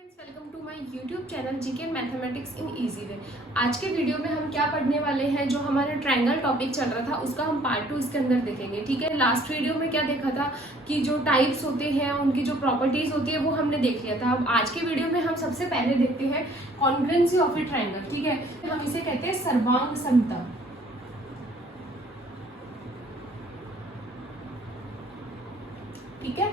Friends, welcome to my YouTube channel GK mathematics in easy way. आज के video में हम क्या पढ़ने वाले हैं, जो हमारा ट्रायंगल टॉपिक चल रहा था उसका हम पार्ट 2 इसके अंदर देखेंगे। ठीक है, लास्ट वीडियो में क्या देखा था कि जो टाइप्स होते हैं उनकी जो प्रॉपर्टीज होती है वो हमने देख लिया था। अब आज के वीडियो में हम सबसे पहले देखते हैं कॉन्ग्रुएंसी ऑफ ए ट्रायंगल। ठीक है, हम इसे कहते हैं सर्वांग समता। ठीक है,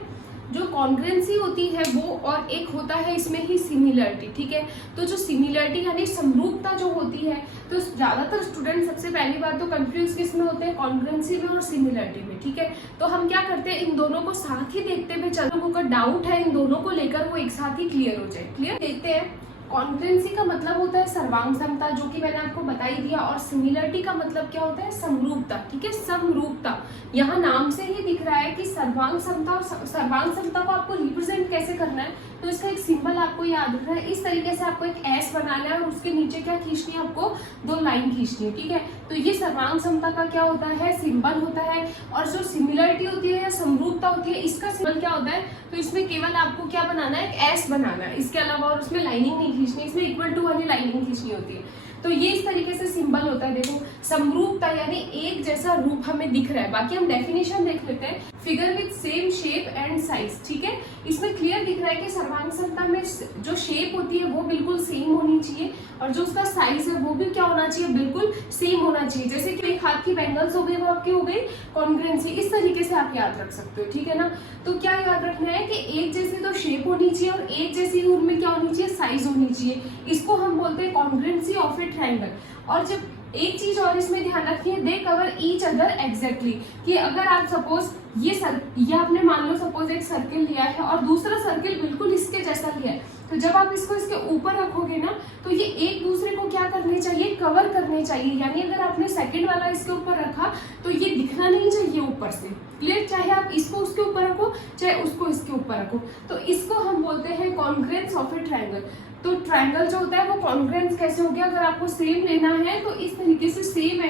जो कॉन्ग्रुएंसी होती है वो और एक होता है इसमें ही सिमिलरिटी। ठीक है, तो जो सिमिलरिटी यानी समरूपता जो होती है, तो ज्यादातर स्टूडेंट सबसे पहली बात तो कंफ्यूज किस में होते हैं, कॉन्ग्रुएंसी में और सिमिलरिटी में। ठीक है, तो हम क्या करते हैं, इन दोनों को साथ ही देखते हुए चल, लोगों का डाउट है इन दोनों को लेकर वो एक साथ ही क्लियर हो जाए। क्लियर, देखते हैं। कॉन्ग्रुएंसी का मतलब होता है सर्वांग समता, जो कि मैंने आपको बता ही दिया, और सिमिलरिटी का मतलब क्या होता है, समरूपता। ठीक है, समरूपता यहाँ नाम से ही दिख रहा है कि सर्वांग समता, और सर्वांग समता को आपको रिप्रेजेंट कैसे करना है, तो इसका एक सिंबल आपको याद रखना है। इस तरीके से आपको एक एस बनाना है और उसके नीचे क्या खींचनी है, आपको दो लाइन खींचनी है। ठीक है, तो ये सर्वांग समता का क्या होता है, सिंबल होता है। और जो सिमिलरिटी होती है या समरूपता होती है, इसका सिंबल क्या होता है, तो इसमें केवल आपको क्या बनाना है, एक एस बनाना है, इसके अलावा और उसमें लाइनिंग नहीं खींचनी, इसमें इक्वल टू वाली लाइनिंग खींचनी होती है। तो ये इस तरीके से सिंबल होता है। देखो, समरूपता यानी एक जैसा रूप हमें दिख रहा है। बाकी हम डेफिनेशन देख लेते हैं। Figure with same shape and size. ठीक है, इसमें क्लियर दिख रहा है कि सर्वांग समता में जो शेप होती है वो बिल्कुल सेम होनी चाहिए, और जो उसका साइज है वो भी क्या होना चाहिए, बिल्कुल सेम होना चाहिए। जैसे कि एक हाथ की बैंगल्स हो गई, वो आपकी हो गई कॉन्ग्रुएंसी। इस तरीके से आप याद रख सकते हो। ठीक है ना, तो क्या याद रखना है कि एक जैसी तो शेप होनी चाहिए और एक जैसी उनमें क्या होनी चाहिए, साइज होनी चाहिए। इसको हम बोलते हैं कॉन्ग्रुएंसी ऑफ ए ट्रायंगल। और जब एक चीज और इसमें ध्यान रखिए, दे कवर ईच अदर एग्जैक्टली, कि अगर आप सपोज ये आपने मान लो सपोज एक सर्किल लिया है और दूसरा सर्किल बिल्कुल इसके जैसा लिया है, तो जब आप इसको इसके ऊपर रखोगे ना, तो ये एक दूसरे को क्या करने चाहिए, कवर करने चाहिए। यानी अगर आपने सेकंड वाला इसके ऊपर रखा तो ये दिखना नहीं चाहिए ऊपर से। क्लियर, चाहे आप इसको उसके ऊपर रखो चाहे उसको इसके ऊपर रखो, तो इसको हम बोलते हैं कॉन्ग्रुएंस ऑफ ए ट्रायंगल। तो ट्रायंगल जो होता है वो कॉन्ग्रुएंस कैसे हो गया, अगर आपको सेम लेना है तो इस तरीके से सेम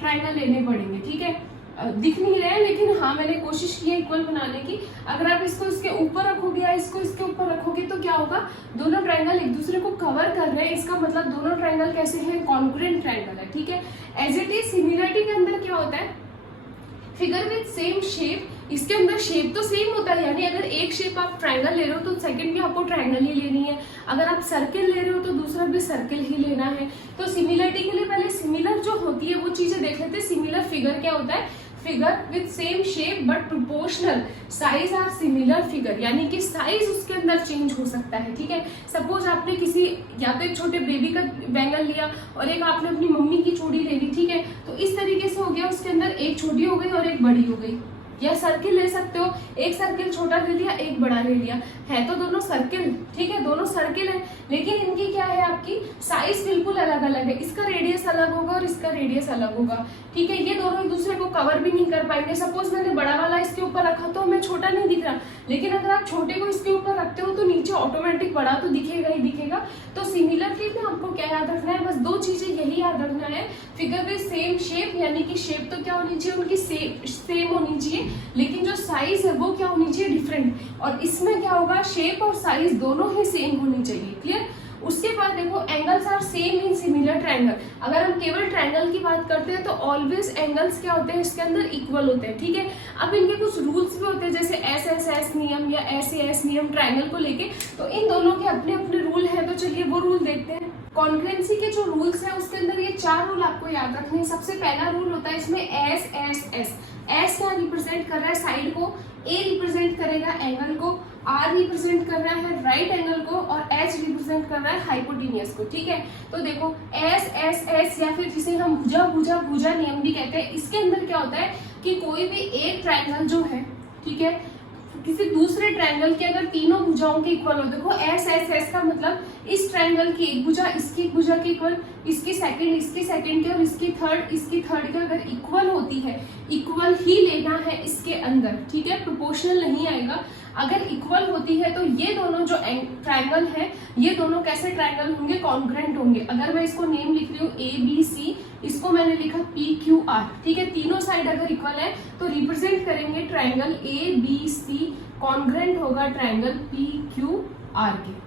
ट्रायंगल लेने पड़ेंगे। ठीक है, दिख नहीं रहे हैं लेकिन हाँ मैंने कोशिश की है इक्वल बनाने की। अगर आप इसको इसके ऊपर रखोगे या इसको इसके ऊपर रखोगे तो क्या होगा, दोनों ट्रायंगल एक दूसरे को कवर कर रहे हैं। इसका मतलब दोनों ट्रायंगल कैसे हैं, कॉन्ग्रुएंट ट्रायंगल है। ठीक है, एज इट इज सिमिलरिटी के अंदर क्या होता है, फिगर विद सेम शेप, इसके अंदर शेप तो सेम होता है। यानी अगर एक शेप आप ट्रायंगल ले रहे हो तो सेकंड भी आपको ट्रायंगल ही लेनी है। अगर आप सर्किल ले रहे हो तो दूसरा भी सर्किल ही लेना है। तो सिमिलरिटी के लिए पहले सिमिलर जो होती है वो चीजें देख लेते हैं। सिमिलर फिगर क्या होता है, figure with same shape but proportional size are similar figure, यानी कि साइज उसके अंदर चेंज हो सकता है। ठीक है, सपोज आपने किसी या तो एक छोटे बेबी का बैंगल लिया और एक आपने अपनी मम्मी की चूड़ी ले ली। ठीक है, तो इस तरीके से हो गया, उसके अंदर एक छोटी हो गई और एक बड़ी हो गई। या सर्किल ले सकते हो, एक सर्किल छोटा ले लिया एक बड़ा ले लिया, है तो दोनों सर्किल। ठीक है, दोनों सर्किल है, लेकिन इनकी क्या है, आपकी साइज बिल्कुल अलग अलग है। इसका रेडियस अलग होगा और इसका रेडियस अलग होगा। ठीक है, ये दोनों एक दूसरे को कवर भी नहीं कर पाएंगे। सपोज मैंने बड़ा वाला इसके ऊपर रखा तो हमें छोटा नहीं दिख रहा, लेकिन अगर आप छोटे को इसके ऊपर रखते हो तो नीचे ऑटोमेटिक बड़ा तो दिखेगा ही दिखेगा। तो सिमिलरली में आपको क्या याद रखना है, बस दो चीजें यही याद रखना है। फिगर विद सेम शेप, यानी कि शेप तो क्या होनी चाहिए, उनकी सेम होनी चाहिए, लेकिन जो साइज है वो क्या होनी चाहिए, डिफरेंट। और इसमें क्या होगा, शेप और साइज दोनों ही सेम होनी चाहिए। क्लियर, उसके बाद देखो angles are same in similar triangle. अगर हम केवल ट्रायंगल की बात करते हैं तो ऑलवेज एंगल्स क्या होते हैं, इसके अंदर इक्वल होते हैं। ठीक है, अब इनके कुछ रूल्स भी होते हैं, जैसे एस नियम या एस नियम ट्रायंगल को लेके, तो इन दोनों के अपने अपने रूल हैं। तो चलिए वो रूल देखते हैं। कॉन्ग्रुएंसी के जो रूल्स हैं उसके अंदर ये 4 रूल आपको याद रखने हैं। सबसे पहला रूल होता है इसमें एस एस एस। एस क्या रिप्रेजेंट कर रहा है, साइड को, ए रिप्रेजेंट करेगा एंगल को, आर रिप्रेजेंट कर रहा है राइट एंगल को, और एच रिप्रेजेंट कर रहा है हाइपोटेनियस को। ठीक है, तो देखो एस एस एस या फिर जिसे हम भुजा भुजा भुजा नियम भी कहते हैं, इसके अंदर क्या होता है कि कोई भी एक ट्रायंगल जो है, ठीक है, किसी दूसरे ट्रायंगल के अगर तीनों भुजाओं के इक्वल हो, देखो एस एस एस का मतलब इस ट्रायंगल की एक भुजा इसकी एक भुजा के इक्वल, इसकी सेकंड के और इसकी थर्ड के अगर इक्वल होती है, इक्वल ही लेना है इसके अंदर। ठीक है, प्रोपोर्शनल नहीं आएगा। अगर इक्वल होती है तो ये दोनों जो ट्रायंगल है, ये दोनों कैसे ट्रायंगल होंगे, कॉन्ग्रुएंट होंगे। अगर मैं इसको नेम लिख रही हूँ ए बी सी, इसको मैंने लिखा पी क्यू आर। ठीक है, तीनों साइड अगर इक्वल है तो रिप्रेजेंट करेंगे triangle A B C, congruent होगा ट्रायंगल पी क्यू आर के।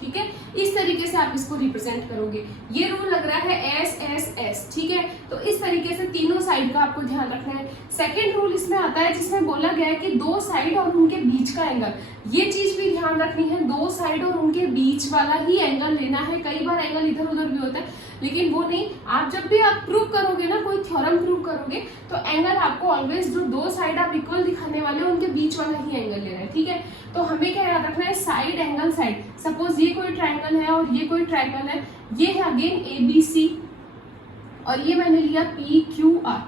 ठीक है, इस तरीके से आप इसको रिप्रेजेंट करोगे। ये रूल लग रहा है एस एस एस, ठीक है, तो इस तरीके से तीनों साइड का आपको ध्यान रखना है। सेकंड रूल इसमें आता है जिसमें बोला गया है कि दो साइड और उनके बीच का एंगल, ये चीज भी ध्यान रखनी है, दो साइड और उनके बीच वाला ही एंगल लेना है। कई बार एंगल इधर उधर भी होता है, लेकिन वो नहीं, आप जब भी आप प्रूव करोगे ना, कोई थ्योरम प्रूव करोगे, तो एंगल आपको ऑलवेज जो दो साइड आप इक्वल दिखाने वाले हो उनके बीच वाला ही एंगल लेना है, ठीक है। तो हमें क्या याद रखना है, साइड एंगल साइड, सपोज ये कोई ट्राइंगल है और ये कोई ट्राइंगल है, ये है अगेन ABC और ये मैंने लिया PQR,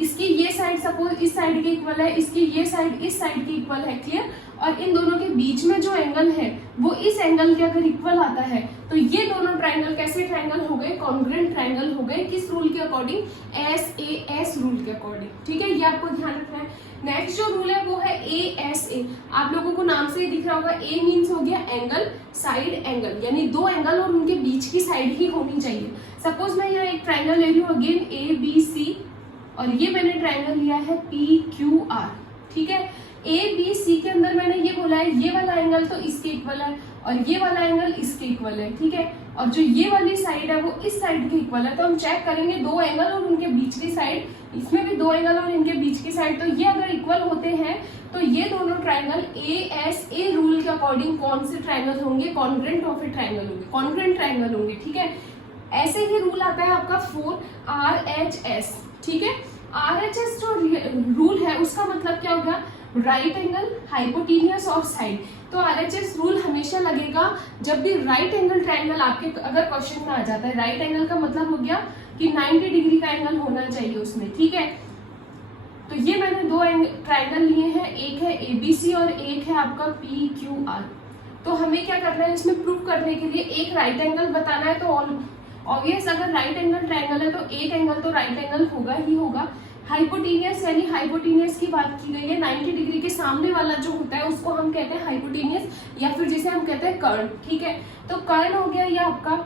इसकी ये साइड सपोज इस साइड के इक्वल है, इसकी ये साइड इस साइड के इक्वल है, क्लियर। और इन दोनों के बीच में जो एंगल है वो इस एंगल के अगर इक्वल आता है तो ये दोनों ट्राइंगल कैसे ट्राइंगल हो गए, कॉन्ग्रुएंट ट्राइंगल हो गए। किस रूल के अकॉर्डिंग, SAS रूल के अकॉर्डिंग, ठीक है, ये आपको ध्यान रखना है। नेक्स्ट जो रूल है वो है ASA, आप लोगों को नाम से ही दिख रहा होगा, A मीन्स हो गया एंगल, साइड एंगल, यानी दो एंगल और उनके बीच की साइड ही होनी चाहिए। सपोज मैं यहाँ एक ट्राइंगल ले रही हूँ अगेन ABC और ये मैंने ट्राइंगल लिया है PQR, ठीक है। ABC के अंदर मैंने ये बोला है ये वाला एंगल तो इसके इक्वल है और ये वाला एंगल इसके इक्वल है, ठीक है, और जो ये वाली साइड है वो इस साइड के इक्वल है। तो हम चेक करेंगे दो एंगल और उनके बीच की साइड, इसमें भी दो एंगल और इनके बीच की साइड, तो ये अगर इक्वल होते हैं तो ये दोनों ट्राइंगल ASA रूल के अकॉर्डिंग कौन से ट्राइंगल होंगे, कॉन्ग्रुएंट ऑफ ए ट्राइंगल होंगे, कॉन्ग्रुएंट ट्राइंगल होंगे, ठीक है। ऐसे ही रूल आता है आपका 4 RHS, ठीक है। RHS जो रूल है उसका मतलब क्या होगा, राइट एंगल, हाइपोटेन्यूस और साइड। तो RHS रूल हमेशा लगेगा जब भी राइट एंगल ट्राइंगल आपके अगर क्वेश्चन में आ जाता है। राइट एंगल का मतलब हो गया कि 90 डिग्री का एंगल होना चाहिए उसमें, ठीक है। तो ये मैंने दो ट्राइंगल लिए हैं, एक है ABC और एक है आपका PQR। तो हमें क्या करना है इसमें प्रूव करने के लिए, एक राइट एंगल बताना है, तो ऑब्वियस अगर राइट एंगल ट्राइंगल है तो एक एंगल तो राइट एंगल होगा ही होगा। हाइपोटेनियस यानी हाइपोटेनियस की बात की गई है, 90 डिग्री के सामने वाला जो होता है उसको हम कहते हैं हाइपोटेनियस, या फिर जिसे हम कहते हैं कर्ण, ठीक है। तो कर्ण हो गया ये आपका,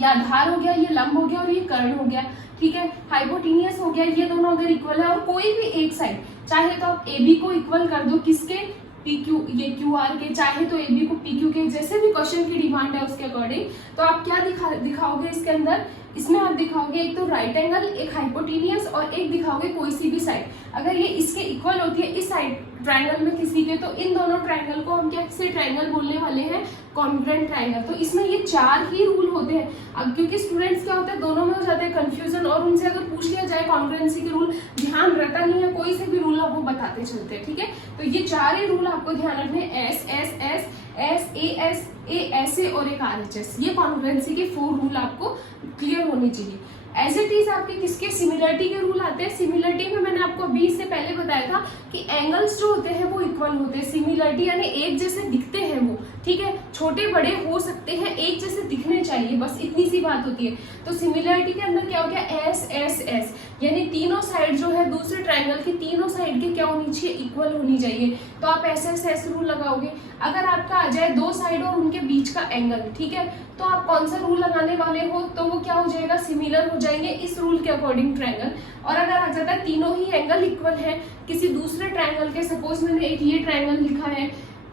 या आधार हो गया, ये लंब हो गया और ये कर्ण हो गया, ठीक है। हाइपोटेनियस हो गया, ये दोनों अगर इक्वल है और कोई भी एक साइड, चाहे तो आप AB को इक्वल कर दो किसके, PQ, ये QR के, चाहे तो AB को PQ के, जैसे भी क्वेश्चन की डिमांड है उसके अकॉर्डिंग। तो आप क्या दिखाओगे इसके अंदर, इसमें आप दिखाओगे एक तो राइट एंगल, एक हाइपोटेनियस और एक दिखाओगे कोई सी भी साइड। अगर ये इसके इक्वल होती है इस साइड ट्राइंगल में किसी के, तो इन दोनों ट्राइंगल को हम कैसे ट्राइंगल बोलने वाले हैं, कॉन्ग्रुएंट ट्राइंगल। तो इसमें ये 4 ही रूल होते हैं। अब क्योंकि स्टूडेंट्स क्या होता है दोनों में हो जाते हैं कंफ्यूजन, और उनसे अगर पूछ लिया जाए कॉन्ग्रुएंसी के रूल ध्यान रहता नहीं है, कोई से भी रूल आप वो बताते चलते हैं, ठीक है। तो ये 4 ही रूल आपको ध्यान रखने, SSS, SAS, ASA और एक RHS, ये कॉन्ग्रुएंसी के 4 रूल आपको क्लियर होने चाहिए। एज इट इज आपके किसके, सिमिलरिटी के रूल आते हैं। सिमिलरिटी में मैंने आपको अभी इससे पहले बताया था कि एंगल्स जो होते हैं वो इक्वल होते हैं। सिमिलरिटी यानी एक जैसे दिखते हैं वो, ठीक है, छोटे बड़े हो सकते हैं, एक जैसे दिखने चाहिए, बस इतनी सी बात होती है। तो सिमिलरिटी के अंदर क्या हो गया, SSS, यानी तीनों साइड जो है दूसरे ट्राइंगल की तीनों साइड की क्या होनी चाहिए, इक्वल होनी चाहिए। तो आप SSS रूल लगाओगे। अगर आपका आ जाए दो साइड और उनके बीच का एंगल, ठीक है, तो आप कौन सा रूल लगाने वाले हो, तो वो क्या हो जाएगा, सिमिलर हो जाएंगे इस रूल के अकॉर्डिंग ट्राइंगल। और अगर आ जाता है तीनों ही एंगल इक्वल है किसी दूसरे ट्राइंगल के, सपोज मैंने एक ये ट्राइंगल लिखा है,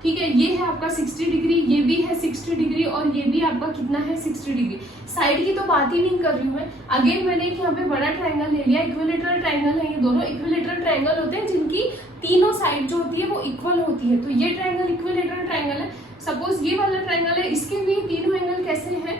ठीक है, ये है आपका 60 डिग्री, ये भी है 60 डिग्री और ये भी आपका कितना है 60 डिग्री। साइड की तो बात ही नहीं कर रही हूँ मैं। अगेन मैंने यहाँ पे बड़ा ट्राइंगल ले लिया, इक्विलेटरल ट्राइंगल है, ये दोनों इक्विलेटरल ट्राइंगल होते हैं जिनकी तीनों साइड जो होती है वो इक्वल होती है। तो ये ट्राइंगल इक्विलेटरल ट्राइंगल है। सपोज ये वाला ट्राइंगल है, इसके भी तीनों एंगल कैसे हैं,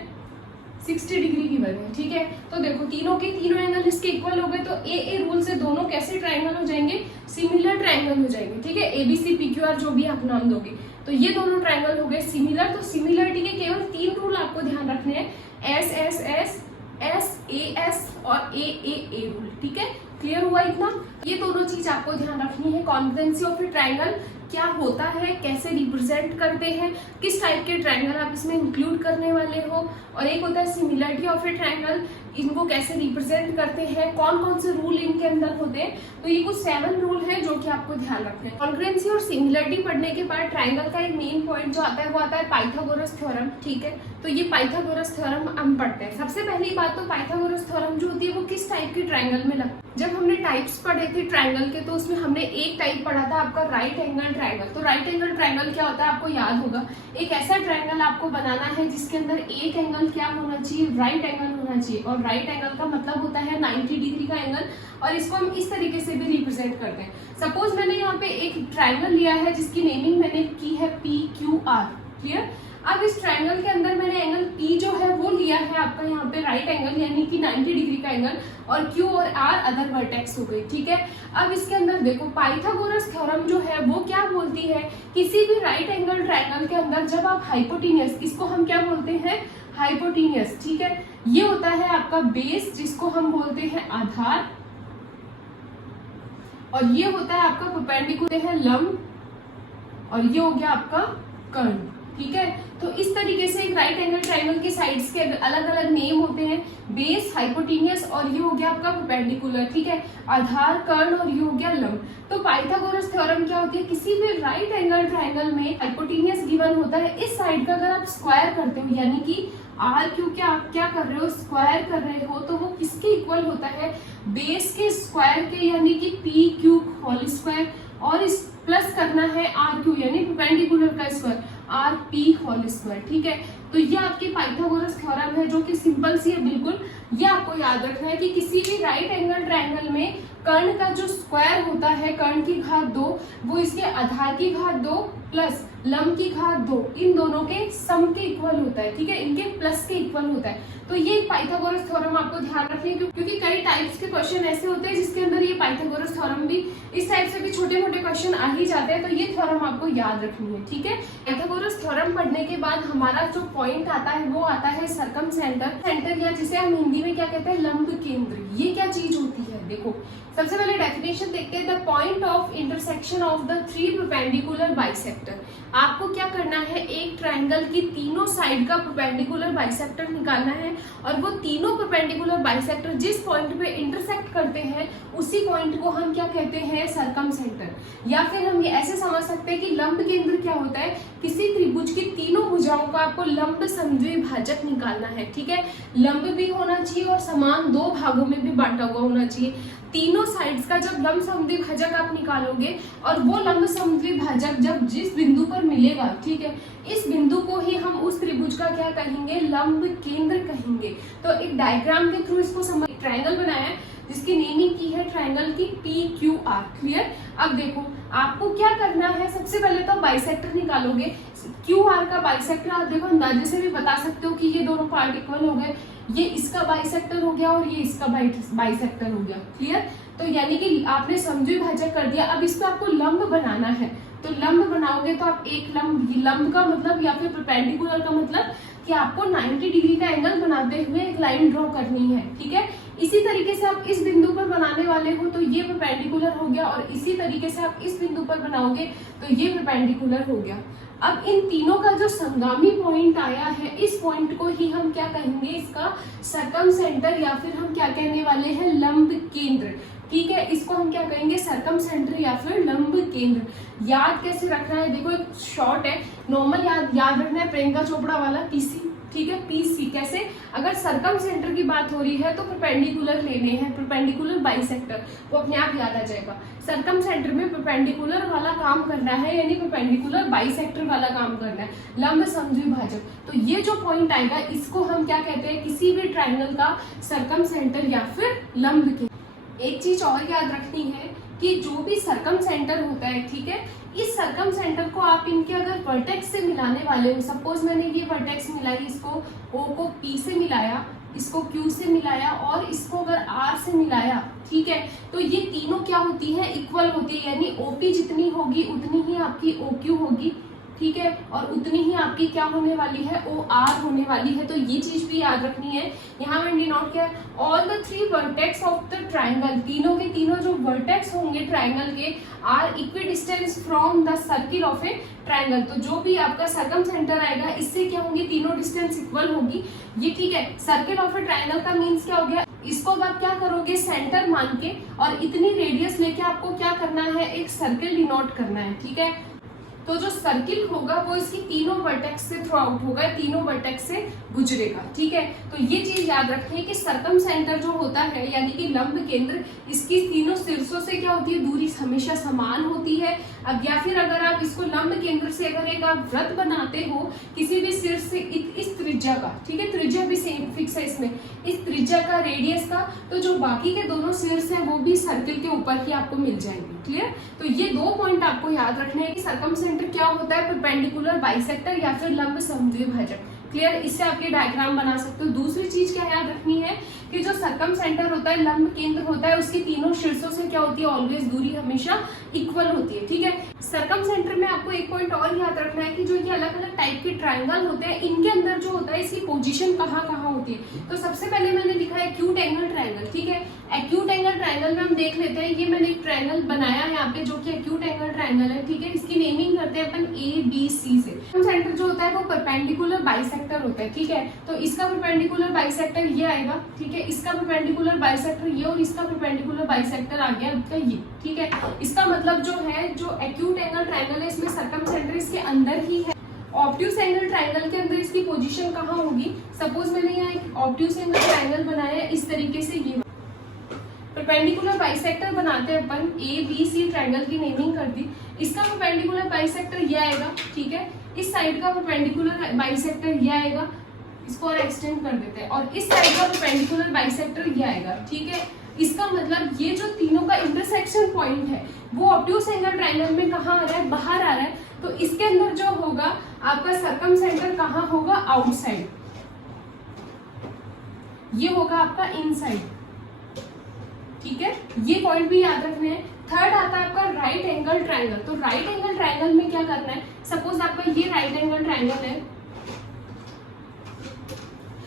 60 डिग्री की वजह, ठीक है। तो देखो तीनों के तीनों एंगल इसके इक्वल हो गए, तो AA रूल से दोनों कैसे ट्राइंगल हो जाएंगे, सिमिलर ट्राइंगल हो जाएंगे, ठीक है। ABC PQR जो भी आप नाम दोगे, तो ये दोनों ट्राइंगल हो गए सिमिलर। तो सिमिलरिटी के केवल 3 रूल आपको ध्यान रखने हैं, SSS, SAS और AAA रूल, ठीक है। क्लियर हुआ इतना। ये दोनों चीज आपको ध्यान रखनी है। कॉन्ग्रुएंसी ऑफ ए ट्राइंगल क्या होता है, कैसे रिप्रेजेंट करते हैं, किस टाइप के ट्राइंगल आप इसमें इंक्लूड करने वाले हो, और एक होता है सिमिलरिटी ऑफ ए ट्राइंगल, इनको कैसे रिप्रेजेंट करते हैं, कौन कौन से रूल इनके अंदर होते हैं। तो ये कुछ 7 रूल है जो कि आपको ध्यान रखने हैं। कॉन्ग्रुएंसी और सिमिलरिटी पढ़ने के बाद ट्राइंगल का एक मेन पॉइंट जो आता है वो आता है पाइथागोरस थ्योरम, ठीक है। तो ये पाइथागोरस थ्योरम हम पढ़ते हैं। सबसे पहली बात तो पाइथागोरस थ्योरम जो होती है वो किस टाइप की ट्राइंगल में लगती है। जब हमने टाइप्स पढ़े थे ट्राइंगल के, तो उसमें हमने एक टाइप पढ़ा था आपका राइट एंगल ट्रायंगल। तो राइट एंगल ट्रायंगल क्या होता है आपको याद होगा, एक ऐसा ट्रायंगल आपको बनाना है जिसके अंदर एक एंगल क्या होना चाहिए, राइट एंगल होना चाहिए। और राइट एंगल का मतलब होता है 90 डिग्री का एंगल, और इसको हम इस तरीके से भी रिप्रेजेंट करते हैं। सपोज मैंने यहाँ पे एक ट्रायंगल लिया है जिसकी नेमिंग मैंने की है PQR, क्लियर। अब इस ट्रायंगल के अंदर मैंने एंगल P जो है वो लिया है आपका यहाँ पे राइट एंगल यानी कि 90 डिग्री का एंगल, और Q और R अदर वर्टेक्स हो गई, ठीक है। अब इसके अंदर देखो पाइथागोरस थ्योरम जो है वो क्या बोलती है, किसी भी राइट एंगल ट्रायंगल के अंदर जब आप हाइपोटेनियस, इसको हम क्या बोलते हैं, हाइपोटेनियस, ठीक है। ये होता है आपका बेस जिसको हम बोलते हैं आधार, और ये होता है आपका परपेंडिकुलर है लंब, और ये हो गया आपका कर्ण, ठीक है। तो इस तरीके से एक राइट एंगल ट्रायंगल के साइड्स के अलग अलग नेम होते हैं, बेस, हाइपोटेनियस, और ये हो गया आपका परपेंडिकुलर, ठीक है, आधार, कर्ण, और ये हो गया लंब। तो पाइथागोरस थ्योरम क्या होती है, किसी भी राइट एंगल ट्रायंगल में हाइपोटेनियस गिवन होता है, इस साइड का अगर आप स्क्वायर करते हो यानी कि आर क्यू क्या आप क्या कर रहे हो, स्क्वायर कर रहे हो, तो वो किसके इक्वल होता है, बेस के स्क्वायर के यानी कि पी क्यूब होल स्क्वायर, और इस प्लस करना है आर क्यू यानी परपेंडिकुलर का square R P whole square, ठीक है। तो ये आपकी पाइथागोरस थ्योरम है जो कि सिंपल सी है बिल्कुल। ये आपको याद रखना है कि किसी भी राइट एंगल ट्रायंगल में कर्ण का जो स्क्वायर होता है, कर्ण की घात 2, वो इसके आधार की घात 2 प्लस लंब की घात 2, इन दोनों के सम के इक्वल होता है, ठीक है, इनके प्लस के इक्वल होता है। तो ये पाइथागोरस थ्योरम आपको ध्यान रखिए, क्योंकि कई टाइप्स के क्वेश्चन ऐसे होते हैं जिसके अंदर ये पाइथागोरस थ्योरम भी, इस टाइप से भी छोटे मोटे क्वेश्चन आ ही जाते हैं, तो ये थ्योरम आपको याद रखनी है, ठीक है। पाइथागोरस थ्योरम पढ़ने के बाद हमारा जो पॉइंट आता है वो आता है सरकमसेंटर, या जिसे हम हिंदी में क्या कहते हैं, लंब केंद्र। ये क्या चीज होती है, देखो सबसे पहले डेफिनेशन देखते हैं, the point of intersection of the 3 perpendicular bisector. आपको क्या करना है, एक ट्रायंगल की तीनों साइड का परपेंडिकुलर बाइसेक्टर निकालना है, और वो तीनों परपेंडिकुलर बाइसेक्टर जिस पॉइंट पे इंटरसेक्ट करते हैं उसी पॉइंट को हम क्या कहते हैं, सरकमसेंटर। या फिर हम ये ऐसे समझ सकते हैं कि लंब केंद्र क्या होता है, किसी त्रिभुज की तीनों भुजाओं का आपको लंब समद्विभाजक निकालना है, ठीक है। लंब भी होना चाहिए और समान 2 भागों में भी बांटा हुआ होना चाहिए। तीनों साइड्स का जब लंब समद्विभाजक आप निकालोगे, और वो लंब समद्विभाजक जब जिस बिंदु पर मिलेगा, ठीक है, इस बिंदु को ही हम उस त्रिभुज का क्या कहेंगे, लंब केंद्र कहेंगे। तो एक डायग्राम के थ्रू इसको समझ, ट्रायंगल बनाया है जिसकी नेमिंग की है ट्रायंगल की PQR, क्लियर। अब देखो आपको क्या करना है, सबसे पहले तो बाइसेक्टर निकालोगे, QR का बाइसेक्टर आप देखो अंदाजे से भी बता सकते हो कि ये दोनों पार्ट इक्वल हो गए, ये इसका बाइसेक्टर हो गया और ये इसका बाइसेक्टर हो गया, क्लियर। तो यानी कि आपने समद्विभाजक कर दिया। अब इसको आपको लंब बनाना है, तो लंब बनाओगे तो आप एक लंब का मतलब या फिर परपेंडिकुलर का मतलब कि आपको 90 डिग्री का एंगल बनाते हुए एक लाइन ड्रॉ करनी है, ठीक है। इसी तरीके से आप इस बिंदु पर बनाने वाले हो तो ये परपेंडिकुलर हो गया, और इसी तरीके से आप इस बिंदु पर बनाओगे तो ये परपेंडिकुलर हो गया। अब इन तीनों का जो संगामी पॉइंट आया है, इस पॉइंट को ही हम क्या कहेंगे, इसका सरकमसेंटर, या फिर हम क्या कहने वाले हैं, लंब केंद्र, ठीक है। इसको हम क्या कहेंगे, सरकमसेंटर या फिर लंब केंद्र। याद कैसे रखना है, देखो एक शॉर्ट है, नॉर्मल याद रखना है, प्रियंका चोपड़ा वाला PC, ठीक है, PC। कैसे, अगर सरकमसेंटर की बात हो रही है तो परपेंडिकुलर लेने हैं, परपेंडिकुलर बाइसेक्टर, वो अपने आप याद आ जाएगा। सरकमसेंटर में परपेंडिकुलर वाला काम करना है, यानी परपेंडिकुलर बाइसेक्टर वाला काम करना है, लंब समद्विभाजक। तो ये जो पॉइंट आएगा इसको हम क्या कहते हैं, किसी भी ट्रायंगल का सरकमसेंटर या फिर लंब केंद्र। एक चीज और याद रखनी है कि जो भी सरकमसेंटर होता है, ठीक है, इस सरकमसेंटर को आप इनके अगर वर्टेक्स से मिलाने वाले हो, सपोज मैंने ये वर्टेक्स मिलाई, इसको O को P से मिलाया, इसको Q से मिलाया, और इसको अगर R से मिलाया, ठीक है, तो ये तीनों क्या होती है, इक्वल होती है, यानी OP जितनी होगी उतनी ही आपकी OQ होगी, ठीक है, और उतनी ही आपकी क्या होने वाली है, OR होने वाली है। तो ये चीज भी याद रखनी है। यहाँ मैंने नोट किया, all the 3 vertex of the triangle, तीनों के तीनों जो वर्टेक्स होंगे ट्रायंगल के, are equidistance from the circle of a triangle. तो जो भी आपका सरकमसेंटर आएगा, इससे क्या होंगे, तीनों डिस्टेंस इक्वल होगी, ये ठीक है। सर्किल ऑफ ए ट्रायंगल का मीन्स क्या हो गया, इसको अब आप क्या करोगे, सेंटर मान के, और इतनी रेडियस लेके आपको क्या करना है, एक सर्किल डिनोट करना है, ठीक है। तो जो सर्किल होगा वो इसकी तीनों वर्टेक्स से थ्रू आउट होगा, तीनों वर्टेक्स से गुजरेगा, ठीक है। तो ये चीज याद रखें कि सरकम सेंटर जो होता है यानी कि लंब केंद्र, इसकी तीनों शीर्षों से क्या होती है, दूरी हमेशा समान होती है। अब या फिर अगर आप इसको लंब केंद्र से अगर एक आप वृत्त बनाते हो किसी भी शीर्ष से इस त्रिज्या का, ठीक है, त्रिज्या भी सेम फिक्स है इसमें, इस त्रिज्या का, रेडियस का, तो जो बाकी के दोनों शीर्ष हैं वो भी सर्किल के ऊपर ही आपको मिल जाएंगे। क्लियर? तो ये 2 पॉइंट आपको याद रखने हैं कि सरकम सेंटर क्या होता है, परपेंडिकुलर बाइसेक्टर या फिर लंब समद्विभाजक। क्लियर? इससे आप ये डायग्राम बना सकते हो। दूसरी चीज क्या याद रखनी है कि जो सरकम सेंटर होता है, लंब केंद्र होता है, उसकी तीनों शीर्षों से क्या होती है, ऑलवेज दूरी हमेशा इक्वल होती है, ठीक है। सरकम सेंटर में आपको एक पॉइंट और याद रखना है कि जो ये अलग अलग टाइप के ट्रायंगल होते हैं, इनके अंदर जो होता है इसकी पोजीशन कहाँ कहाँ होती है। तो सबसे पहले मैंने लिखा है एक्यूट एंगल ट्रायंगल, ठीक है। एक्यूट एंगल ट्रायंगल में हम देख लेते हैं, ये मैंने एक ट्रायंगल बनाया है यहाँ पे जो कि एक्यूट एंगल ट्रायंगल है, ठीक है। इसकी नेमिंग करते हैं अपन ABC से। सेंटर जो होता है वो परपेंडिकुलर बाइसेक्टर होता है, ठीक है। तो इसका परपेंडिकुलर बाइसेक्टर ये आएगा, ठीक है। इसका परपेंडिकुलर बाइसेक्टर ये और इसका परपेंडिकुलर बाइसेक्टर आ गया आपका ये, ठीक है। इसका मतलब जो है, जो एक्यूट एंगल ट्रायंगल है इसमें सरकम सेंटर इसके अंदर ही है। ऑब्ट्यूस एंगल ट्रायंगल के अंदर इसकी पोजीशन कहाँ होगी। सपोज मैंने यहाँ एक ऑब्ट्यूस एंगल ट्रायंगल बनाया है इस तरीके से, ये परपेंडिकुलर बाइसेक्टर बनाते हैं अपन, ABC ट्रायंगल की नेमिंग कर दी। इसका परपेंडिकुलर बाइसेक्टर ये आएगा, ठीक है। इस साइड का परपेंडिकुलर बाइसेक्टर ये आएगा, इसको और एक्सटेंड कर देते हैं, और इस साइड का परपेंडिकुलर बाइसेक्टर ये आएगा, ठीक है। इसका मतलब ये जो तीनों का इंटरसेक्शन पॉइंट है वो ऑब्ट्यूस एंगल ट्रायंगल में कहाँ आ रहा है, बाहर आ रहा है। तो इसके अंदर जो होगा आपका सरकम सेंटर कहाँ होगा, आउटसाइड, ये होगा आपका इनसाइड, ठीक है। ये पॉइंट भी याद रखने हैं। थर्ड आता है आपका राइट एंगल ट्रायंगल। तो राइट एंगल ट्रायंगल में क्या करना है, सपोज आपका ये राइट एंगल ट्रायंगल है,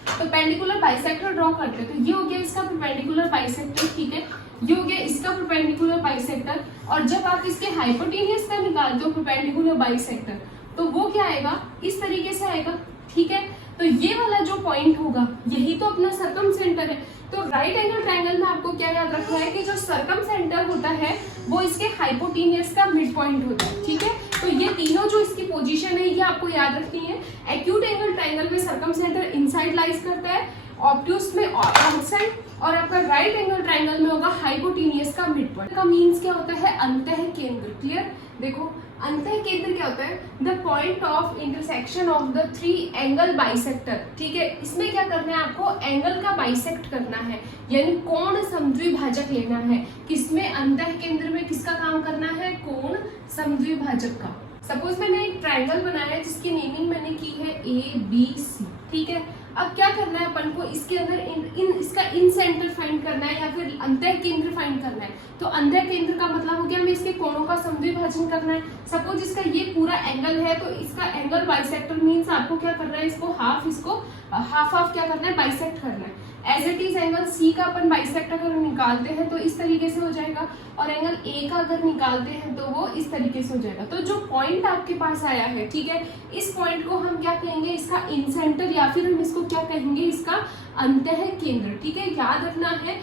तो परपेंडिकुलर बाइसेक्टर ड्रॉ करते हैं। तो ये हो गया इसका परपेंडिकुलर बाइसेक्टर, ठीक है। ये हो गया इसका परपेंडिकुलर बाइसेक्टर, और जब आप इसके हाइपोटेनियस का निकालते हो परपेंडिकुलर बाइसेक्टर, तो वो क्या आएगा, इस तरीके से आएगा, ठीक है। तो ये वाला जो पॉइंट होगा यही तो अपना सरकम सेंटर है। तो राइट एंगल ट्रायंगल में आपको क्या याद रखना है कि जो सरकम सेंटर होता है वो इसके हाइपोटेनियस का मिड पॉइंट होता है, ठीक है। तो ये तीनों जो इसकी पोजीशन है ये आपको याद रखनी है। एक्यूट एंगल ट्रायंगल में सरकम सेंटर इनसाइड लाइज करता है, ऑब्ट्यूस में आउटसाइड, और आपका राइट एंगल ट्रायंगल में होगा हाइपोटेनियस का मिड पॉइंट। का मींस क्या होता है, अंतः केंद्र। क्लियर? देखो अंतः केंद्र क्या होता है, the point of intersection of the 3 angle bisector, ठीक है। इसमें क्या करना है, आपको एंगल का बाइसेक्ट करना है, यानी कोण समद्विभाजक लेना है। किसमें, अंतः केंद्र में किसका काम करना है, कोण समद्विभाजक का। सपोज मैंने एक ट्रायंगल बनाया है जिसकी नेमिंग मैंने की है ABC, ठीक है। अब क्या करना है अपन को, इसके अंदर इसका इन सेंटर फाइंड करना है या फिर अंतः केंद्र फाइंड करना है। तो अंतः केंद्र का मतलब हो गया हमें इसके कोणों का समद्विभाजन करना है। सपोज इसका ये पूरा एंगल है, तो इसका एंगल बाइसेक्टर मींस आपको क्या करना है, इसको हाफ क्या करना है, बाइसेक्ट करना है। As it is angle C का अपन बाइसेक्ट अगर निकालते हैं तो इस तरीके से हो जाएगा, और एंगल A का अगर निकालते हैं तो वो इस तरीके से हो जाएगा। तो जो पॉइंट आपके पास आया है, ठीक है, इस पॉइंट को हम क्या कहेंगे, इसका इन सेंटर, या फिर हम इसको क्या कहेंगे, इसका अंतः केंद्र, ठीक है। याद रखना है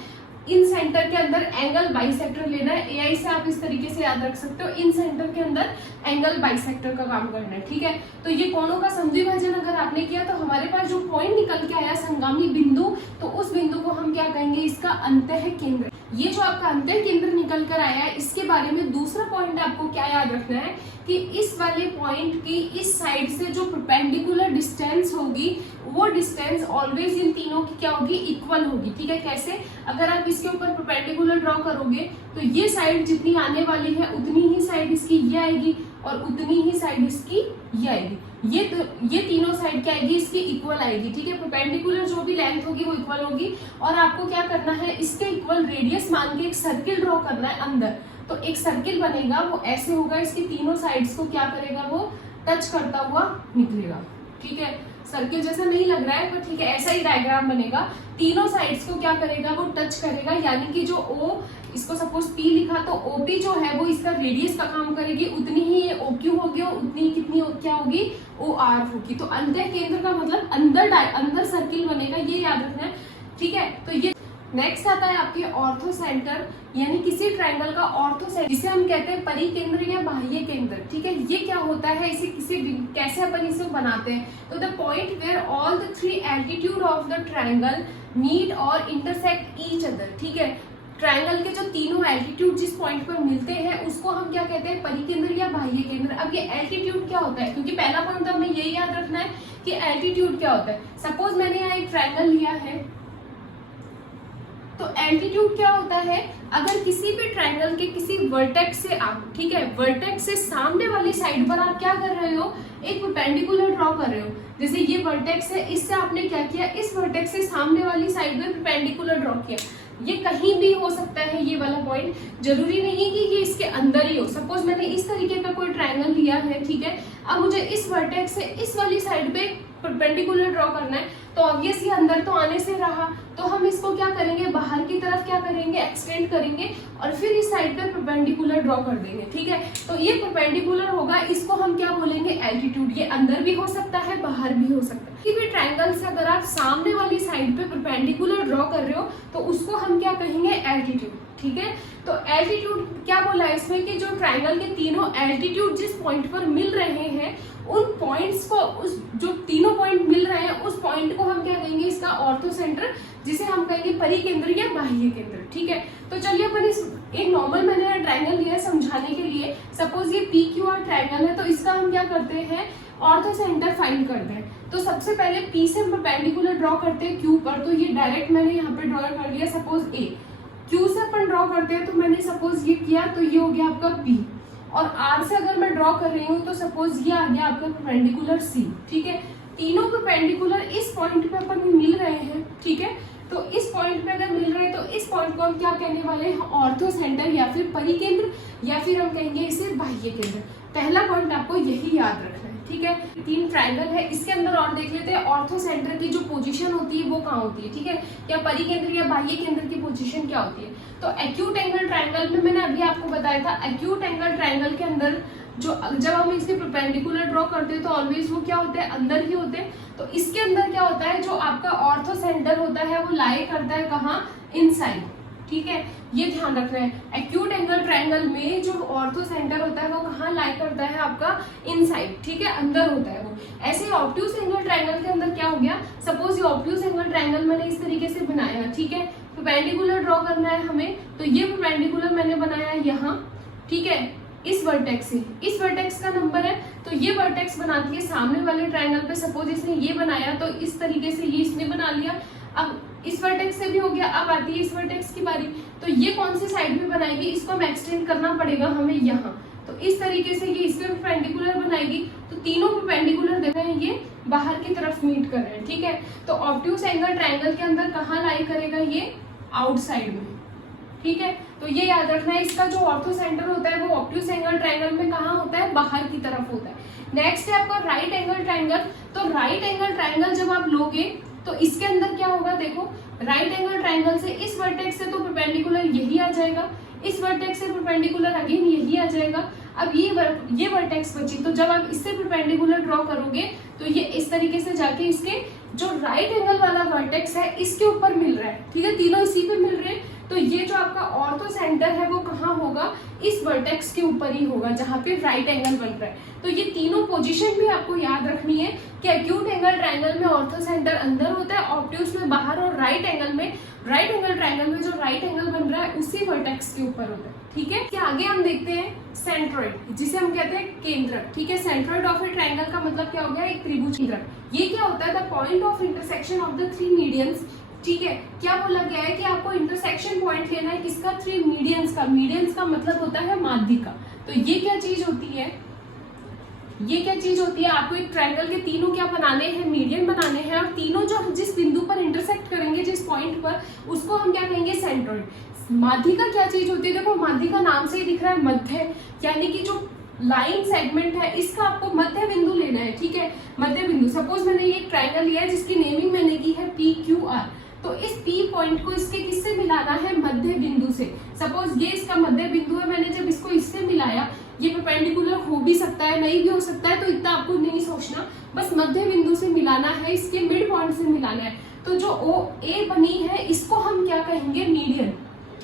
इन सेंटर के अंदर एंगल बाइसेक्टर लेना है। AI से आप इस तरीके से याद रख सकते हो, इन सेंटर के अंदर एंगल बाइसेक्टर का काम करना है, ठीक है। तो ये कोणों का समद्विभाजन अगर आपने किया तो हमारे पास जो पॉइंट निकल के आया संगामी बिंदु, तो उस बिंदु को हम क्या कहेंगे, इसका अंतः केंद्र। ये जो आपका अंतः केंद्र निकल कर आया है, इसके बारे में दूसरा पॉइंट आपको क्या याद रखना है कि इस वाले पॉइंट की इस साइड से जो परपेंडिकुलर डिस्टेंस होगी वो डिस्टेंस ऑलवेज इन तीनों की क्या होगी, इक्वल होगी, ठीक है। कैसे, अगर आप इसके ऊपर परपेंडिकुलर ड्रॉ करोगे तो ये साइड जितनी आने वाली है उतनी ही साइड इसकी ये आएगी, और उतनी ही साइड इसकी ये आएगी। ये तीनों साइड क्या आएगी, इसकी इक्वल आएगी, ठीक है। परपेंडिकुलर जो भी लेंथ होगी वो इक्वल होगी, और आपको क्या करना है, इसके इक्वल रेडियस मान के एक सर्किल ड्रॉ करना है अंदर। तो एक सर्किल बनेगा, वो ऐसे होगा, इसकी तीनों साइड्स को क्या करेगा, वो टच करता हुआ निकलेगा, ठीक है। सर्किल जैसा नहीं लग रहा है पर ठीक है, ऐसा ही डायग्राम बनेगा। तीनों साइड्स को क्या करेगा, वो टच करेगा, यानी कि जो O, इसको सपोज P लिखा तो OP जो है वो इसका रेडियस का काम करेगी, उतनी ही ये OQ होगी, और उतनी कितनी क्या होगी, OR होगी। तो अंतः केंद्र का मतलब अंदर सर्किल बनेगा, ये याद रखना है, ठीक है। तो ये नेक्स्ट आता है आपके ऑर्थो सेंटर, यानी किसी ट्रायंगल का ऑर्थो सेंटर, जिसे हम कहते हैं परिकेंद्र या बाह्य केंद्र, ठीक है। ये क्या होता है, इसे कैसे अपन इसे बनाते हैं, तो the point where all the three altitude of the triangle meet और इंटरसेक्ट ईच अदर, ठीक है। ट्रायंगल के जो तीनों एल्टीट्यूड जिस पॉइंट पर मिलते हैं उसको हम क्या कहते हैं, परिकेंद्र या बाह्य केंद्र। अब ये एल्टीट्यूड क्या होता है, क्योंकि पहला पॉइंट तो हमें यही याद रखना है कि एल्टीट्यूड क्या होता है। सपोज मैंने यहाँ एक ट्रायंगल लिया है, तो एल्टीट्यूड क्या होता है, अगर किसी भी ट्रायंगल के किसी वर्टेक्स से आप, ठीक है, वर्टेक्स से सामने वाली साइड पर आप क्या कर रहे हो, एक परपेंडिकुलर ड्रॉ कर रहे हो। जैसे ये वर्टेक्स है, इससे आपने क्या किया, इस वर्टेक्स से सामने वाली साइड में परपेंडिकुलर ड्रॉ किया। ये कहीं भी हो सकता है, ये वाला पॉइंट जरूरी नहीं कि ये इसके अंदर ही हो। सपोज मैंने इस तरीके का कोई ट्रायंगल लिया है, ठीक है, अब मुझे इस वर्टेक्स से इस वाली साइड पे परपेंडिकुलर ड्रॉ करना है, तो ऑब्वियसली अंदर तो आने से रहा, तो हम इसको क्या करेंगे, बाहर की तरफ क्या करेंगे, एक्सटेंड करेंगे और फिर इस साइड पे परपेंडिकुलर ड्रॉ कर देंगे, ठीक है। तो ये परपेंडिकुलर होगा, इसको हम क्या बोलेंगे, एल्टीट्यूड। ये अंदर भी हो सकता है, बाहर भी हो सकता है। किसी भी ट्रायंगल से अगर आप सामने वाली साइड पे परपेंडिकुलर ड्रॉ कर रहे हो तो उसको हम क्या कहेंगे, एल्टीट्यूड, ठीक है। तो एल्टीट्यूड क्या बोला है इसमें कि जो ट्रायंगल के तीनों एल्टीट्यूड जिस पॉइंट पर मिल रहे हैं उन पॉइंट्स को, उस जो तीनों पॉइंट मिल रहे हैं उस पॉइंट को हम क्या कहेंगे, इसका ऑर्थो सेंटर, जिसे हम कहेंगे परिकेंद्र या बाह्य केंद्र, ठीक है। तो चलिए अपन इस एक नॉर्मल मैंने ट्रायंगल लिया है समझाने के लिए। सपोज ये पी क्यू आर ट्रायंगल है, तो इसका हम क्या करते हैं, ऑर्थो सेंटर फाइंड करते हैं। तो सबसे पहले पी से परपेंडिकुलर ड्रॉ करते हैं क्यू पर, तो ये डायरेक्ट मैंने यहाँ पे ड्रॉ कर लिया। सपोज ए, क्यू से अपन ड्रॉ करते हैं, तो मैंने सपोज ये किया, तो ये हो गया आपका पी। और आर से अगर मैं ड्रॉ कर रही हूँ तो सपोज ये आ गया आपका परपेंडिकुलर सी, ठीक है। तीनों परपेंडिकुलर इस पॉइंट पे अपन मिल रहे हैं, ठीक है। तो इस पॉइंट पे अगर मिल रहे हैं तो इस पॉइंट को हम क्या कहने वाले हैं, ऑर्थो सेंटर या फिर परिकेंद्र, या फिर हम कहेंगे इसे बाह्य केंद्र। पहला पॉइंट आपको यही याद रखना है, ठीक है। तीन ट्रायंगल है, इसके अंदर और देख लेते हैं ऑर्थो सेंटर की जो पोजीशन होती है वो कहाँ होती है, ठीक है, या परिकेंद्र या बाह्य केंद्र की पोजीशन क्या होती है। तो एक्यूट एंगल ट्रायंगल में मैंने अभी आपको बताया था, एक्यूट एंगल ट्रायंगल के अंदर जो जब हम इसके परपेंडिकुलर ड्रॉ करते हैं तो ऑलवेज वो क्या होते हैं, अंदर ही होते हैं। तो इसके अंदर क्या होता है, जो आपका ऑर्थो सेंटर होता है वो लाई करता है कहाँ, इनसाइड, ठीक है। ये ध्यान रखना है, एक्यूट एंगल ट्रायंगल में जो ऑर्थो सेंटर होता है वो कहाँ लाई करता है, आपका इनसाइड, ठीक है, अंदर होता है वो। ऐसे ऑब्ट्यूज एंगल ट्रायंगल के अंदर क्या हो गया, सपोज ये ऑब्ट्यूज एंगल ट्रायंगल मैंने इस तरीके से बनाया, ठीक है, परपेंडिकुलर ड्रॉ करना है हमें, तो ये परपेंडिकुलर मैंने बनाया यहाँ, ठीक है, इस वर्टेक्स से, इस वर्टेक्स का नंबर है, तो ये वर्टेक्स बनाती है सामने वाले ट्रायंगल पे। सपोज इसने ये बनाया तो इस तरीके से ये इसने बना लिया। अब इस वर्टेक्स से भी हो गया, अब आती है इस वर्टेक्स की बारी, तो ये कौन सी साइड में बनाएगी, इसको हम एक्सटेंड करना पड़ेगा हमें यहाँ, तो इस तरीके से ये इसमें परपेंडिकुलर बनाएगी। तो तीनों परपेंडिकुलर देख रहे हैं, ये बाहर की तरफ मीट कर रहे हैं, ठीक है। तो ऑब्ट्यूज एंगल ट्रायंगल के अंदर कहाँ लाई करेगा, ये आउटसाइड में, ठीक है। तो ये याद रखना है, इसका जो ऑर्थो सेंटर होता है वो ऑब्ट्यूज एंगल ट्रायंगल में कहाँ होता है, बाहर की तरफ होता है। नेक्स्ट है आपका राइट एंगल ट्रायंगल। तो राइट एंगल ट्रायंगल जब आप लोगे तो इसके अंदर क्या होगा, देखो राइट एंगल ट्रायंगल से इस वर्टेक्स से तो परपेंडिकुलर यही आ जाएगा, इस वर्टेक्स से परपेंडिकुलर अगेन यही आ जाएगा। अब ये वर्टेक्स बची, तो जब आप इससे परपेंडिकुलर ड्रॉ करोगे तो ये इस तरीके से जाके इसके जो राइट एंगल वाला वर्टेक्स है इसके ऊपर मिल रहा है, ठीक है, तीनों इसी पे मिल रहे हैं। तो ये जो आपका ऑर्थो सेंटर है वो कहाँ होगा, इस वर्टेक्स के ऊपर ही होगा जहाँ पे राइट एंगल बन रहा है। तो ये तीनों पोजीशन भी आपको याद रखनी है कि एक्यूट एंगल ट्रायंगल में ऑर्थो सेंटर अंदर होता है, ऑब्ट्यूज में बाहर, और राइट एंगल ट्रायंगल में जो राइट एंगल बन रहा है उसी वर्टेक्स के ऊपर होता है, ठीक है। इसके आगे हम देखते हैं सेंट्रॉइड, जिसे हम कहते हैं केंद्रक, ठीक है। सेंट्रॉइड ऑफ ए ट्रायंगल का मतलब क्या हो गया, एक त्रिभुज केंद्रक। ये क्या होता है, the point of intersection of the three medians, ठीक है। क्या बोला गया है कि आपको इंटरसेक्शन पॉइंट लेना है किसका, थ्री मीडियंस का। मीडियंस का मतलब होता है माध्यिका। तो ये क्या चीज होती है, ये क्या चीज होती है, आपको एक ट्रायंगल के तीनों क्या बनाने हैं, मीडियन बनाने हैं, और तीनों जो जिस बिंदु पर इंटरसेक्ट करेंगे, जिस पॉइंट पर, उसको हम क्या कहेंगे, सेंट्रॉइड। माध्यिका क्या चीज होती है, देखो माध्यिका नाम से ही दिख रहा है, मध्य, यानी कि जो लाइन सेगमेंट है इसका आपको मध्य बिंदु लेना है, ठीक है, मध्य बिंदु। सपोज मैंने ये एक ट्रायंगल लिया है जिसकी नेमिंग मैंने की है पी क्यू आर, तो इस P पॉइंट को इसके किससे मिलाना है, मध्य बिंदु से। सपोज ये इसका मध्य बिंदु है, मैंने जब इसको इससे मिलाया, ये परपेंडिकुलर हो भी सकता है, नहीं भी हो सकता है, तो इतना आपको नहीं सोचना, बस मध्य बिंदु से मिलाना है, इसके मिड पॉइंट से मिलाना है। तो जो ओ ए बनी है इसको हम क्या कहेंगे, मीडियन,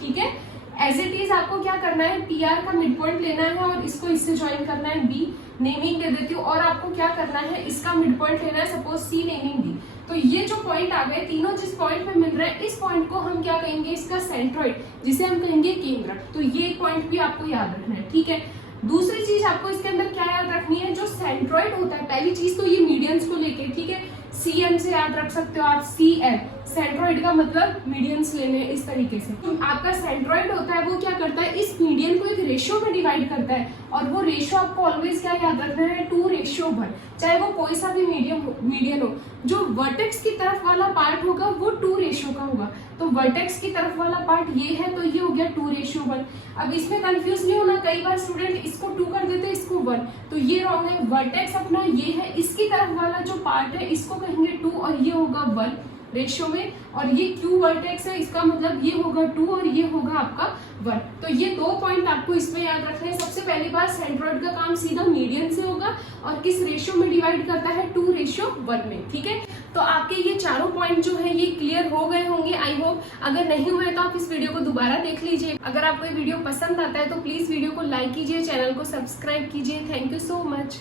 ठीक है। एज इट इज आपको क्या करना है, पी आर का मिड पॉइंट लेना है और इसको इससे ज्वाइन करना है बी, नेमिंग दे देती हूँ, और आपको क्या करना है, इसका मिड पॉइंट लेना है, सपोज सी नेमिंग डी। तो ये जो पॉइंट आ गए तीनों जिस पॉइंट में मिल रहे हैं, इस पॉइंट को हम क्या कहेंगे, इसका सेंट्रॉइड, जिसे हम कहेंगे केंद्रक। तो ये पॉइंट भी आपको याद रखना है, ठीक है। दूसरी चीज आपको इसके अंदर क्या याद रखनी है, जो सेंट्रॉइड होता है, पहली चीज तो ये मीडियंस को लेके, ठीक है, सीएम से याद रख सकते हो आप, सीएम सेंट्रॉइड का मतलब मीडियंस लेने, इस तरीके से। तो आपका सेंट्रॉइड होता है वो क्या करता है, इस मीडियन को एक रेशियो में डिवाइड करता है, और वो रेशियो आपको ऑलवेज क्या याद रखना है, 2:1, चाहे वो कोई सा भी मीडियन हो। जो वर्टेक्स की तरफ वाला पार्ट होगा वो 2:1 का होगा। तो वर्टेक्स की तरफ वाला पार्ट ये है, तो ये हो गया 2:1। अब इसमें कंफ्यूज नहीं होना, कई बार स्टूडेंट इसको 2 कर देते हैं, इसको 1, तो ये रॉन्ग है। वर्टेक्स अपना ये है, इसकी तरफ वाला जो पार्ट है इसको कहेंगे 2 और ये होगा 1 रेशियो में, और ये क्यू वर्टेक्स है, इसका मतलब ये होगा 2 और ये होगा आपका 1। तो ये 2 पॉइंट आपको इसमें याद रखना है। सबसे पहली बार सेंट्रॉइड का काम सीधा मीडियन से होगा, और किस रेशियो में डिवाइड करता है, 2:1 में, ठीक है। तो आपके ये चारों पॉइंट जो है ये क्लियर हो गए होंगे, आई होप। अगर नहीं हुए तो आप इस वीडियो को दोबारा देख लीजिए। अगर आपको ये वीडियो पसंद आता है तो प्लीज वीडियो को लाइक कीजिए, चैनल को सब्सक्राइब कीजिए। Thank you so much.